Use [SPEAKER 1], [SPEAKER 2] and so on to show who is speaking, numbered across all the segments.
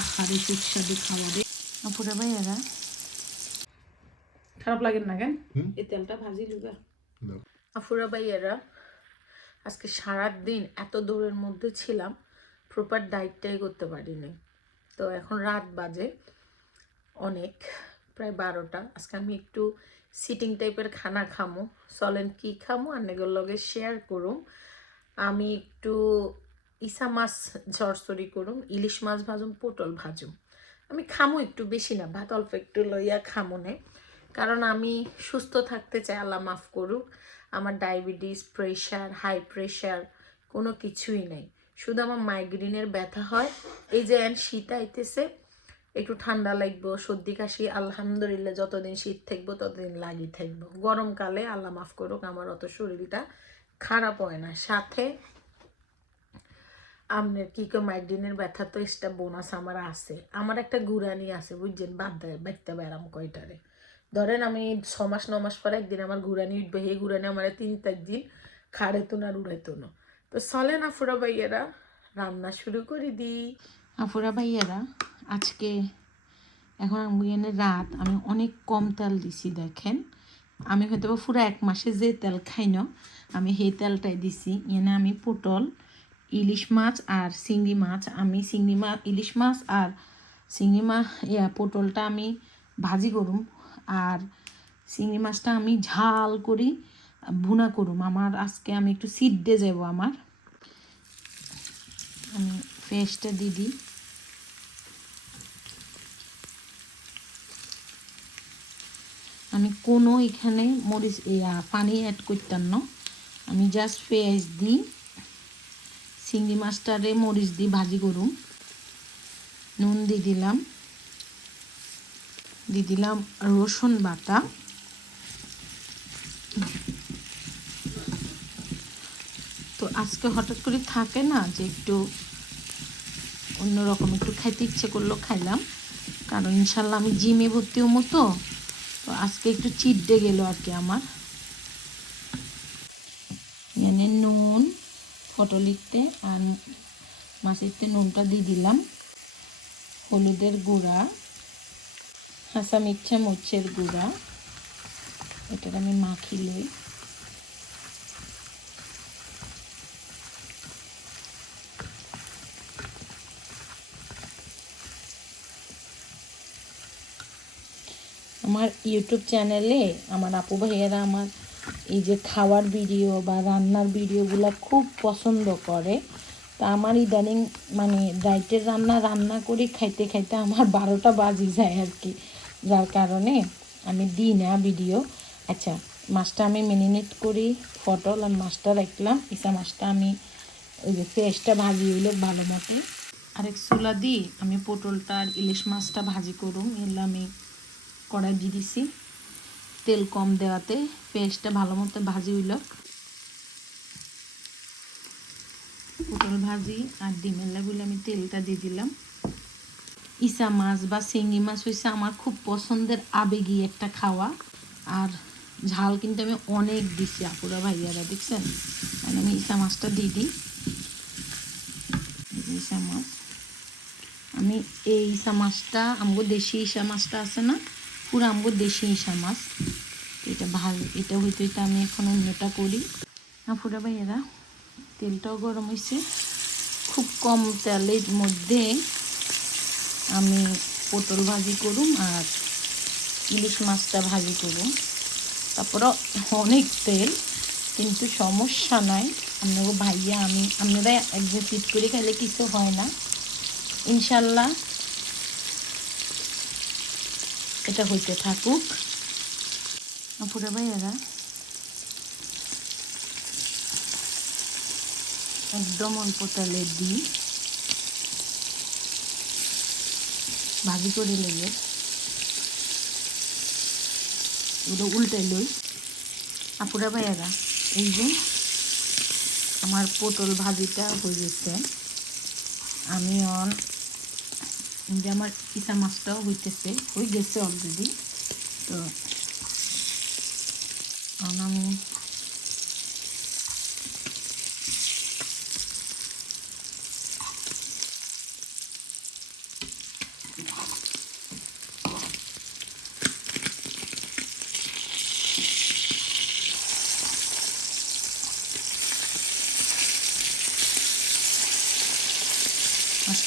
[SPEAKER 1] আহারে সুস্বাদু খাবারে। ভাই ভাইয়ারা
[SPEAKER 2] খারাপ লাগে না কেন? এই তেলটা ভাজি লুগা।
[SPEAKER 3] না।
[SPEAKER 2] আফুরা ভাইয়েরা আজকে সারা দিন এত দূরের মধ্যে ছিলাম প্রপার ডায়েটটাই করতে পারিনি। তো এখন রাত বাজে অনেক প্রায় বারোটা। আজকে আমি একটু সিটিং টাইপের খানা খামো। চলেন কি খামো? আর নেগের লগে শেয়ার করুম। আমি একটু ইসা মাছ ঝরসরি করুম ইলিশ মাছ ভাজুম পটল ভাজুম আমি খামো একটু বেশি না, ভাত অল্প একটু লইয়া খামো নে। কারণ আমি সুস্থ থাকতে চাই, আল্লাহ মাফ করুক। আমার ডায়াবেটিস, প্রেশার, হাই প্রেশার, কোনো কিছুই নেই। শুধু আমার মাইগ্রেনের ব্যথা হয়। এই যে এন শীত আইতেছে, একটু ঠান্ডা লাগবো, সর্দি কাশি, আলহামদুলিল্লাহ যতদিন শীত থাকব, ততদিন লাগি থাকব। গরমকালে আল্লাহ মাফ করুক, আমার অত শরীরটা খারাপ হয় না। সাথে আপনার কি কো মাইগ্রেনের ব্যথা তো এক্সট্রা বোনাস আমার আছে। আমার একটা গুড়ানি আছে, বুঝছেন? বাদ দেয় ব্যক্তি ব্যারাম কয়টারে ধরেন আমি ছ মাস ন মাস পরে একদিন আমার ঘুরানি উঠবে হে ঘুরানি আমার তিন চার দিন খাড়েতো না উড়াইতো না। তো চলে না ফুরা ভাইয়েরা, রান্না শুরু করে দিই।
[SPEAKER 1] আপুরা ভাইয়ারা, আজকে এখন এনে রাত, আমি অনেক কম তেল দিছি, দেখেন। আমি হয়তো পুরো এক মাসে যে তেল খাই না আমি সেই তেলটাই দিছি। এনে আমি পটল ইলিশ মাছ আর চিংড়ি মাছ। আমি চিংড়ি মাছ ইলিশ মাছ আর চিংড়ি মাছ ইয়া, পটলটা আমি ভাজি করুম। আর চিংড়ি মাছটা আমি ঝাল করি, ভুনা করুম। আমার আজকে আমি একটু সিট দিয়ে যাব আমার। আমি পেস্টটা দিয়ে দিই। আমি কোনো এখানে মরিচ পানি অ্যাড করতাম না। আমি জাস্ট পেঁয়াজ দিই। চিংড়ি মাছটারে মরিচ দিই ভাজি করুম। নুন দিয়ে দিলাম। দিয়ে দিলাম রসুন বাটা। তো আজকে হঠাৎ করে থাকে না যে একটু অন্যরকম একটু খাইতে ইচ্ছে করল খাইলাম। কারণ ইনশাল্লাহ আমি জিমে ভর্তি হব তো। আজকে একটু চিডে গেল আর কি আমার এখানে নুন ফটলিতে আর মাছেরতে নুনটা দিয়ে দিলাম। হলুদের গুঁড়া, হাসা মিচ্ছা মরিচের গুঁড়া এটা আমি মাখি লই। আমার ইউটিউব চ্যানেলে আমার আপু ভাইয়েরা আমার এই যে খাওয়ার ভিডিও বা রান্নার ভিডিওগুলো খুব পছন্দ করে। তা আমার ইদানিং মানে ডাইটের রান্না রান্না করি খাইতে খাইতে আমার বারোটা বাজি যায় আর কি যার কারণে আমি দিই না ভিডিও। আচ্ছা মাছটা আমি মেরিনেট করি, পটল আর মাছটা রাখলাম। ইসা মাছটা আমি ওই যে পেঁয়াজটা ভাজি হইল ভালো মতো। আরেক চুলা দিই আমি পটলটা আর ইলিশ মাছটা ভাজি করুম। এগুলো আমি কড়াই দিয়ে দিছি। তেল কম দেওয়াতে পেঁয়াজটা ভালো মতো ভাজি হইল। পটল ভাজি আর ডিমের লাগুলো আমি তেলটা দিয়ে দিলাম। ইসা মাছ বা চিংড়ি মাছ হয়েছে আমার খুব পছন্দের আবেগী একটা খাওয়া। আর ঝাল কিন্তু আমি অনেক দিছি আপুরা ভাইয়ারা, দেখছেন? মানে আমি ইসা মাছটা দিয়ে দিই। ইসা মাছ। আমি এই ইসা মাছটা, আমগো দেশি ইসা মাছটা আছে না? পুরো আমগো দেশি ইসা মাছ। এটা ভালো, এটা হইতে হইতে আমি এখন অন্যটা করি। না আপুরা ভাইয়েরা তেলটাও গরম হয়েছে খুব কম তেলের মধ্যে আমি পটল ভাজি করুম আর ইলিশ মাছটা ভাজি করুম তারপরে অনেক তেল, কিন্তু সমস্যা নাই। আপনাকে ভাইয়া, আমি, আপনারা একদিন ফিট করে খাইলে কিছু হয় না। ইনশাল্লাহ এটা হইতে থাকুক। আপুরা ভাইয়ারা একদম অল্প তেলে দিই। ভাজি করে লেগে ওটা উল্টে লই। আপুরা ভাইয়ারা এই যে আমার পটল ভাজিটা হয়ে গেছে। আমি অন ndiamal isa master wu tese wu gese wu gudi to anam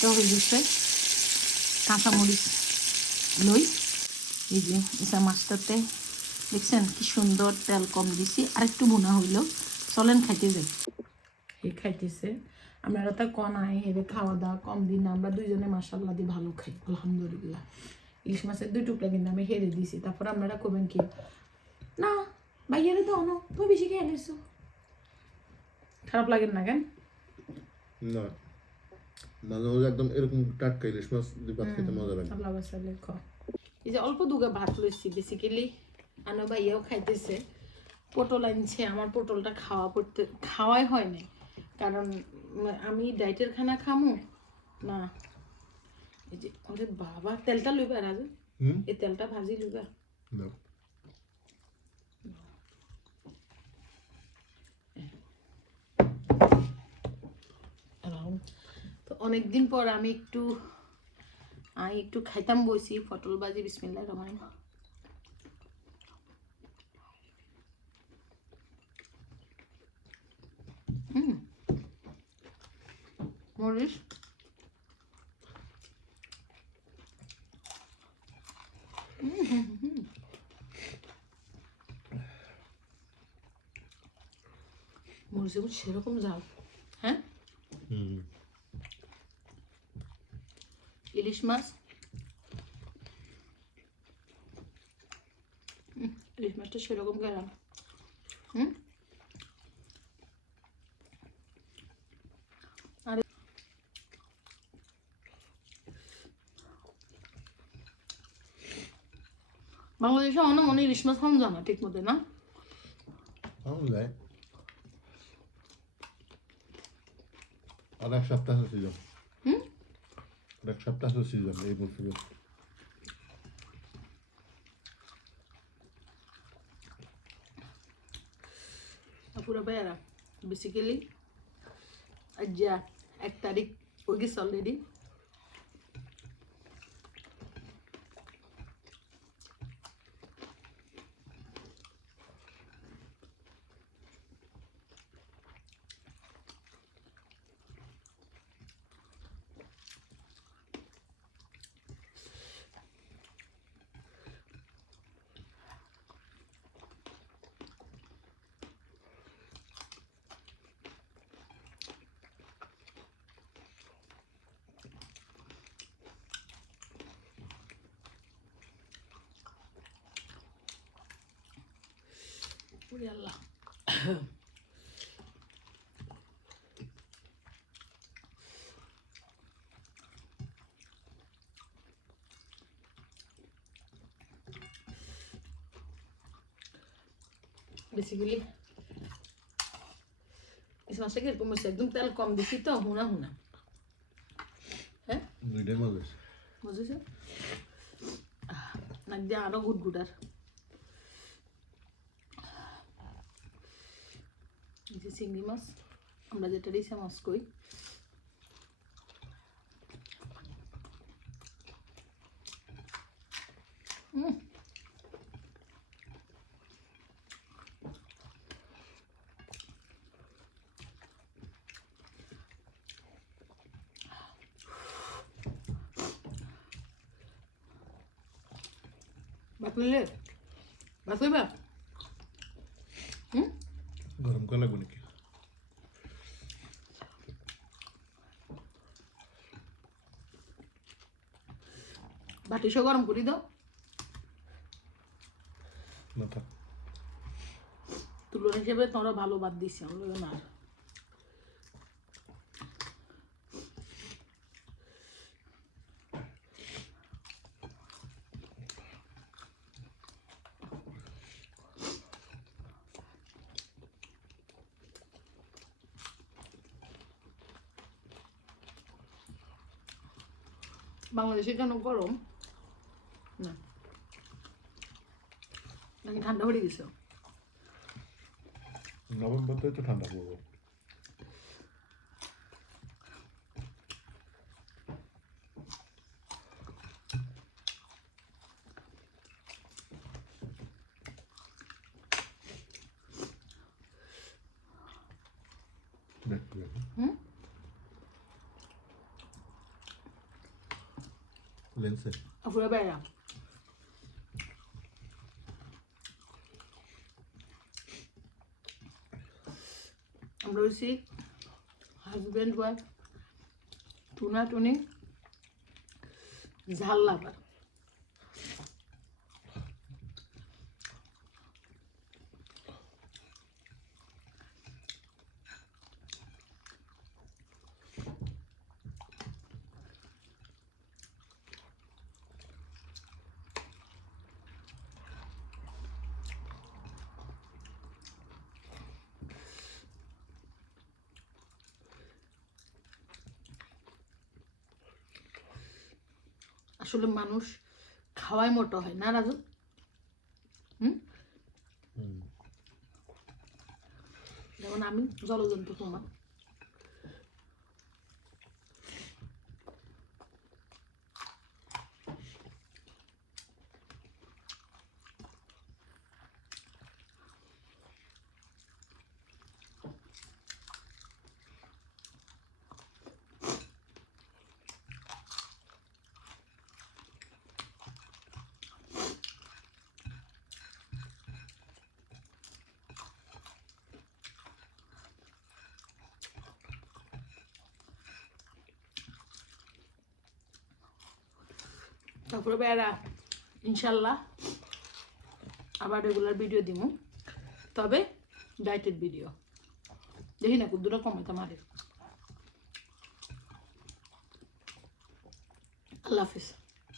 [SPEAKER 1] Então, eu vou. কাঁচামরিচ লই। এই যে এটা মাছটাতে দেখছেন কি সুন্দর তেল কম দিছি আর একটু বোনা হইল। চলেন খাইতে যাই। এই খাইতেছে। আমরা তো কনাই হেরে খাওয়া দাওয়া কম দিন না আমরা দুইজনে মাসাল্লাহ দিয়ে ভালো খাই আলহামদুলিল্লাহ। ইলিশ মাছের দুই টুকরা কিন্তু আমি হেরে দিছি তারপর আপনারা করবেন কি না ভাইয়ারে দাও না তুমি বেশি খেয়ে নিছো। খারাপ লাগে না কেন?
[SPEAKER 3] না। মাঝে মাঝে একদম এরকম টাটকা ইলিশ মাছ দিয়ে ভাত খেতে মজা লাগে।
[SPEAKER 1] এই যে অল্প দুগা ভাত লইছি বেসিক্যালি আনো ভাইয়াও খাইতেছে। পটল আনছে আমার পটলটা খাওয়া পড়তে খাওয়াই হয় নাই। কারণ আমি ডাইটের খানা খামু না। এই যে ওরে বাবা তেলটা লইবা রাজু।
[SPEAKER 3] হুম?
[SPEAKER 1] এই তেলটা ভাজি লইবা
[SPEAKER 3] না
[SPEAKER 1] এরকম। তো অনেকদিন পর আমি একটু আমি একটু খাইতাম বইছি, পটল বাজি বিসমিল্লাহ রহমান হুম। মরিচ। সেরকম ঝাল হ্যাঁ
[SPEAKER 3] হুম
[SPEAKER 1] ইলিশ মাছ হুম, ইলিশ মাছটা সেরকম গেলাম হুম আর বাংলাদেশে অনেক মনে ইলিশ মাছ খাওয়া যায় না ঠিক মতো না
[SPEAKER 3] পাওয়া যায় আর এক সপ্তাহ সিজন
[SPEAKER 1] হুম
[SPEAKER 3] আর এক সপ্তাহ সিজন এই মৌসুমে
[SPEAKER 1] আপুরা ভাইয়ারা বেসিক্যালি আজ এক তারিখ হয়ে গেছে অলরেডি ওরে আল্লাহ বেসিক্যালি এই মাছটা কীরকম হয়েছে একদম তেল কম দিছি তো হুনা হুনা হ্যাঁ
[SPEAKER 3] দুইটাই মজা
[SPEAKER 1] বুঝেছ নাক দিয়ে আরও গুটগুটার এই যে চিংড়ি মাছ আমরা যেটা রিসা মাছ কই উম, ভাত লইলে ভাত লইবা হুম
[SPEAKER 3] গরম করা লাগবে নাকি?
[SPEAKER 1] বাটিসও গরম করে দাও। তুলন হিসেবে তোমরা ভালো বাদ দিছি আমরা না। আর। বাংলাদেশে কেন গরম না নাকি ঠান্ডা পড়ে গেছে
[SPEAKER 3] নভেম্বর থেকে তো ঠান্ডা পড়ব দেখতে
[SPEAKER 1] হুম
[SPEAKER 3] লেন্সে
[SPEAKER 1] আপুরা বেড়া আমরা হয়েছি হাজব্যান্ড ওয়াইফ টুনা টুনি ঝাল লাভার আসলে মানুষ খাওয়াই মোটা হয় না রাজু? হুম? যেমন আমি জলজন্তু তোমার তারপরে বেড়া, ইনশাল্লাহ আবার রেগুলার ভিডিও দিব তবে ডায়েটেড ভিডিও দেখি না কুদ্দুরা কমে মারে। আল্লাহ হাফিজ।